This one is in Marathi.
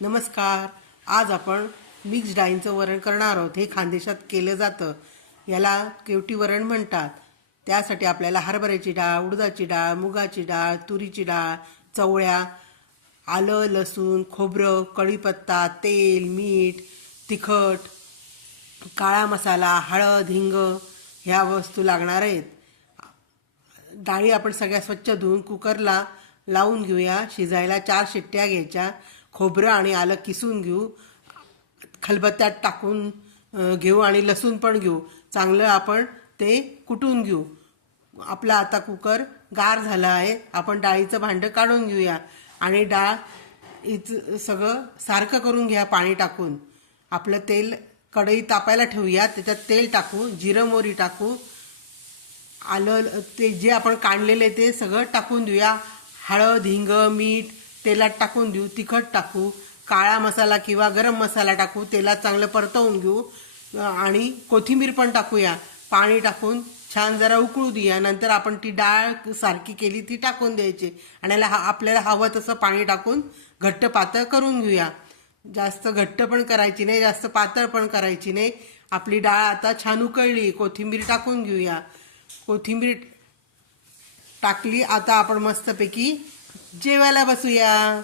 नमस्कार. आज आपण मिक्स डाळींचं वरण करणार आहोत. हे खानदेशात केलं जातं. याला केवटी वरण म्हणतात. त्यासाठी आपल्याला हरभऱ्याची डाळ, उडदाची डाळ, मुगाची डाळ, तुरीची डाळ, चवळ्या, आलं, लसूण, खोबरं, कढीपत्ता, तेल, मीठ, तिखट, काळा मसाला, हळद, हिंग ह्या वस्तू लागणार आहेत. डाळी आपण सगळ्या स्वच्छ धुवून कुकरला लावून घेऊया. शिजायला 4 शिट्ट्या घ्यायच्या. खोबरं आणि आलं किसून घेऊ. खलबत्त्यात टाकून घेऊ आणि लसूण पण घेऊ. चांगलं आपण ते कुटून घेऊ. आपला आता कुकर गार झाला आहे. आपण डाळीचं भांडं काढून घेऊया आणि डाळ सगळं सारखं करून घ्या पाणी टाकून. आपलं तेल कढई तापायला ठेवूया. त्याच्यात तेल टाकू, जिरं मोहरी टाकू, आलं ते जे आपण काढलेले ते सगळं टाकून देऊया. हळद, हिंग, मीठ तेलात टाकून देऊ. तिखट टाकू, काळा मसाला किंवा गरम मसाला टाकू. तेलात चांगलं परतवून घेऊ आणि कोथिंबीर पण टाकूया. पाणी टाकून छान जरा उकळू देऊया. नंतर आपण ती डाळ सारखी केली ती टाकून द्यायची आणि आपल्याला हवं तसं पाणी टाकून घट्ट पातळ करून घेऊया. जास्त घट्ट पण करायची नाही, जास्त पातळ पण करायची नाही. आपली डाळ आता छान उकळली. कोथिंबीर टाकून घेऊया. कोथिंबीर टाकली. आता आपण मस्तपैकी जेवायला बसूया.